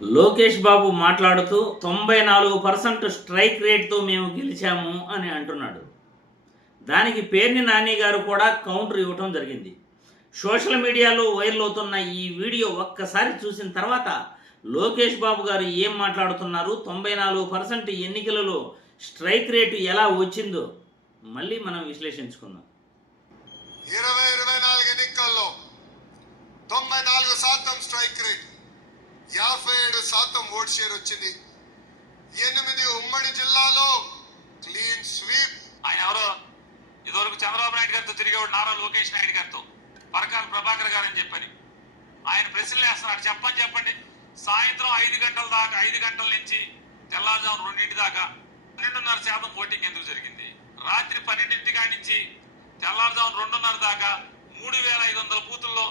లోకేష్ బాబు మాట్లాడుతూ 94% స్ట్రైక్ రేట్తో మేము గెలిచాము అని అంటున్నాడు. దానికి పేర్ని నాని గారు కూడా కౌంటర్ ఇవ్వటం జరిగింది. సోషల్ మీడియాలో వైరల్ అవుతున్న ఈ వీడియో ఒక్కసారి చూసిన తర్వాత లోకేష్ బాబు గారు ఏం మాట్లాడుతున్నారు, 94% ఎన్నికలలో స్ట్రైక్ రేటు ఎలా వచ్చిందో మళ్ళీ మనం విశ్లేషించుకుందాం. 2024 ఎన్నికల్లో 94% స్ట్రైక్ రేట్, 57% ఓట్ షేర్ వచ్చింది. 8 ఉమ్మడి జిల్లాలో క్లీన్ స్వీప్. ఆయన ఎవరో ఇదివరకు చంద్రబాబు నాయుడు గారితో తిరిగేవాడు నారా లోకేష్ నాయుడు గారితో, పరకాల ప్రభాకర్ గారు అని చెప్పని ఆయన ప్రశ్నలు వేస్తున్నాడు. చెప్పండి సాయంత్రం 5 గంటల దాకా, 5 గంటల నుంచి తెల్లారుజాము 2 దాకా 12.5% ఓటింగ్ ఎందుకు జరిగింది? రాత్రి 12 నుంచి తెల్లారుజాము 2:30 దాకా 3,500 బూతుల్లో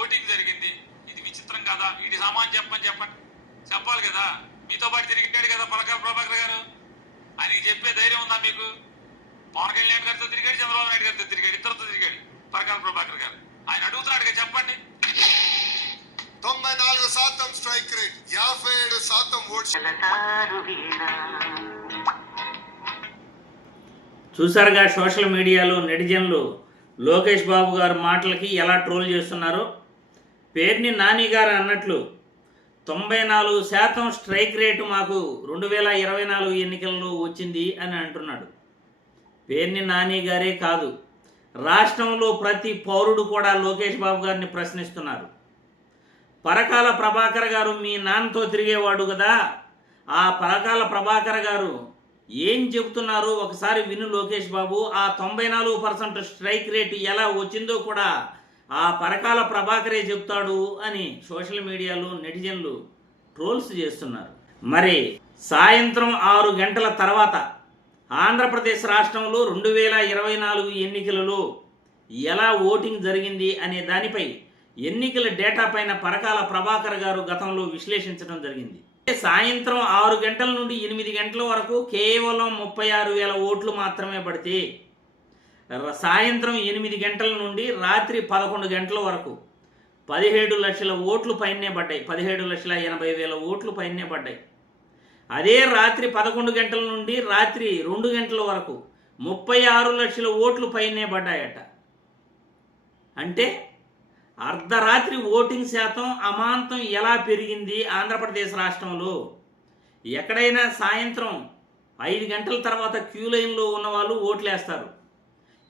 ఓటింగ్ జరిగింది. ఇది విచిత్రం కదా? వీటి సమానం చెప్పాలి కదా. మీతో పాటు తిరిగాడు కదా పరకాల ప్రభాకర్ గారు, ఆయనకి చెప్పే ధైర్యం ఉందా మీకు? పవన్ కళ్యాణ్ గారితో తిరిగాడు, చంద్రబాబు నాయుడు గారితో తిరిగాడు, ఇద్దరితో తిరిగాడు పరకాల ప్రభాకర్ గారు. ఆయన అడుగుతున్నాడుగా, చెప్పండి. 94% స్ట్రైక్ రేట్, 57% ఓట్ షేర్. చూసారుగా సోషల్ మీడియాలో నెటిజన్లు లోకేష్ బాబు గారు మాటలకి ఎలా ట్రోల్ చేస్తున్నారో. పేర్ని నాని గారు అన్నట్లు 94% స్ట్రైక్ రేటు మాకు 2024 ఎన్నికల్లో వచ్చింది అని అంటున్నాడు. పేర్ని నాని గారే కాదు, రాష్ట్రంలో ప్రతి పౌరుడు కూడా లోకేష్ బాబు గారిని ప్రశ్నిస్తున్నారు. పరకాల ప్రభాకర్ గారు మీ నాన్నతో తిరిగేవాడు కదా, ఆ పరకాల ప్రభాకర్ గారు ఏం చెబుతున్నారో ఒకసారి విను లోకేష్ బాబు. ఆ 94% స్ట్రైక్ రేటు ఎలా వచ్చిందో కూడా ఆ పరకాల ప్రభాకరే చెప్తాడు అని సోషల్ మీడియాలో నెటిజన్లు ట్రోల్స్ చేస్తున్నారు. మరి సాయంత్రం 6 గంటల తర్వాత ఆంధ్రప్రదేశ్ రాష్ట్రంలో 2024 ఎన్నికలలో ఎలా ఓటింగ్ జరిగింది అనే దానిపై ఎన్నికల డేటా పైన పరకాల ప్రభాకర్ గారు గతంలో విశ్లేషించడం జరిగింది. సాయంత్రం 6 గంటల నుండి 8 గంటల వరకు కేవలం 36,000 ఓట్లు మాత్రమే పడితే, సాయంత్రం 8 గంటల నుండి రాత్రి 11 గంటల వరకు 17 లక్షల ఓట్లు పైనే పడ్డాయి. 17,80,000 ఓట్లు పైనే పడ్డాయి. అదే రాత్రి 11 గంటల నుండి రాత్రి 2 గంటల వరకు 36 లక్షల ఓట్లు పైనే పడ్డాయట. అంటే అర్ధరాత్రి ఓటింగ్ శాతం అమాంతం ఎలా పెరిగింది ఆంధ్రప్రదేశ్ రాష్ట్రంలో. ఎక్కడైనా సాయంత్రం 5 గంటల తర్వాత క్యూ లైన్లో ఉన్నవాళ్ళు ఓట్లు వేస్తారు.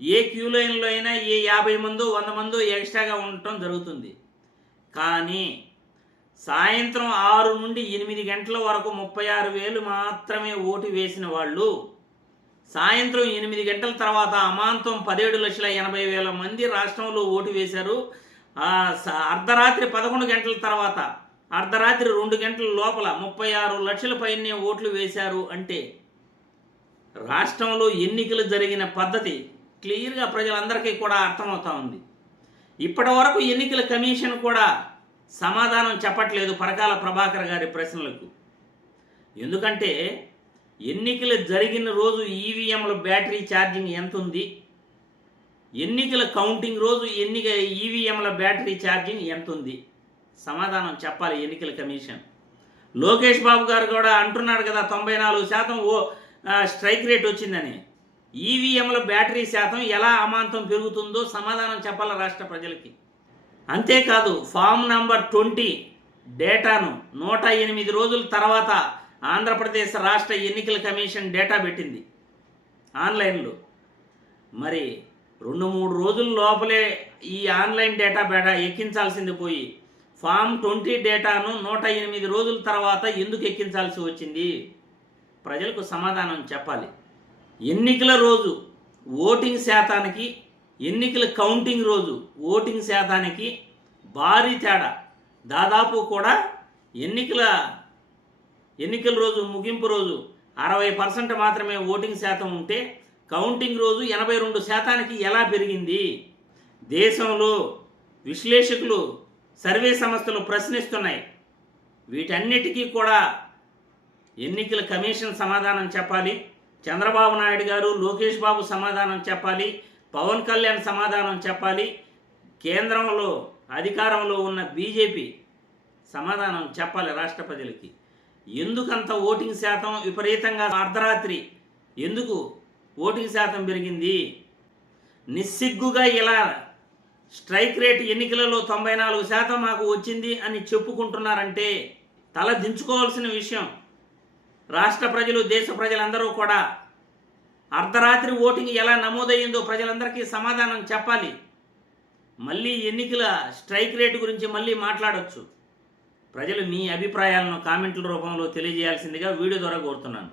ఏ క్యూ లైన్లో అయినా 50 మందో 100 మందో ఎక్స్ట్రాగా ఉండటం జరుగుతుంది. కానీ సాయంత్రం 6 నుండి 8 గంటల వరకు 36,000 మాత్రమే ఓటు వేసిన వాళ్ళు సాయంత్రం 8 గంటల తర్వాత అమాంతం 17,80,000 మంది రాష్ట్రంలో ఓటు వేశారు. అర్ధరాత్రి 11 గంటల తర్వాత అర్ధరాత్రి 2 గంటల లోపల 36 లక్షల పైనే ఓట్లు వేశారు. అంటే రాష్ట్రంలో ఎన్నికలు జరిగిన పద్ధతి క్లియర్గా ప్రజలందరికీ కూడా అర్థమవుతా ఉంది. ఇప్పటి వరకు ఎన్నికల కమిషన్ కూడా సమాధానం చెప్పట్లేదు పరకాల ప్రభాకర్ గారి ప్రశ్నలకు. ఎందుకంటే ఎన్నికలు జరిగిన రోజు ఈవీఎంల బ్యాటరీ ఛార్జింగ్ ఎంత ఉంది, ఎన్నికల కౌంటింగ్ రోజు ఈవీఎంల బ్యాటరీ ఛార్జింగ్ ఎంత ఉంది, సమాధానం చెప్పాలి ఎన్నికల కమిషన్. లోకేష్ బాబు గారు కూడా అంటున్నాడు కదా 94% స్ట్రైక్ రేట్ వచ్చిందని. ఈవీఎంల బ్యాటరీ శాతం ఎలా అమాంతం పెరుగుతుందో సమాధానం చెప్పాలి రాష్ట్ర ప్రజలకి. అంతేకాదు ఫామ్ నంబర్ 20 డేటాను 108 రోజుల తర్వాత ఆంధ్రప్రదేశ్ రాష్ట్ర ఎన్నికల కమిషన్ డేటా పెట్టింది ఆన్లైన్లో. మరి 2-3 రోజుల లోపలే ఈ ఆన్లైన్ డేటా ఎక్కించాల్సింది పోయి ఫామ్ 20 డేటాను 108 రోజుల తర్వాత ఎందుకు ఎక్కించాల్సి వచ్చింది? ప్రజలకు సమాధానం చెప్పాలి. ఎన్నికల రోజు ఓటింగ్ శాతానికి, ఎన్నికల కౌంటింగ్ రోజు ఓటింగ్ శాతానికి భారీ తేడా. దాదాపు కూడా ఎన్నికల రోజు ముగింపు రోజు 60% మాత్రమే ఓటింగ్ శాతం ఉంటే కౌంటింగ్ రోజు 82% ఎలా పెరిగింది? దేశంలో విశ్లేషకులు, సర్వే సంస్థలు ప్రశ్నిస్తున్నాయి. వీటన్నిటికీ కూడా ఎన్నికల కమిషన్ సమాధానం చెప్పాలి. చంద్రబాబు నాయుడు గారు, లోకేష్ బాబు సమాధానం చెప్పాలి. పవన్ కళ్యాణ్ సమాధానం చెప్పాలి. కేంద్రంలో అధికారంలో ఉన్న బీజేపీ సమాధానం చెప్పాలి రాష్ట్ర ప్రజలకి. ఎందుకంత ఓటింగ్ శాతం విపరీతంగా అర్ధరాత్రి ఎందుకు ఓటింగ్ శాతం పెరిగింది? నిస్సిగ్గుగా ఇలా స్ట్రైక్ రేట్ ఎన్నికలలో 94% మాకు వచ్చింది అని చెప్పుకుంటున్నారంటే తల దించుకోవాల్సిన విషయం. రాష్ట్ర ప్రజలు, దేశ ప్రజలందరూ కూడా అర్ధరాత్రి ఓటింగ్ ఎలా నమోదయ్యిందో ప్రజలందరికీ సమాధానం చెప్పాలి. మళ్ళీ ఎన్నికల స్ట్రైక్ రేటు గురించి మళ్ళీ మాట్లాడొచ్చు. ప్రజలు మీ అభిప్రాయాలను కామెంట్ల రూపంలో తెలియజేయాల్సిందిగా వీడియో ద్వారా కోరుతున్నాను.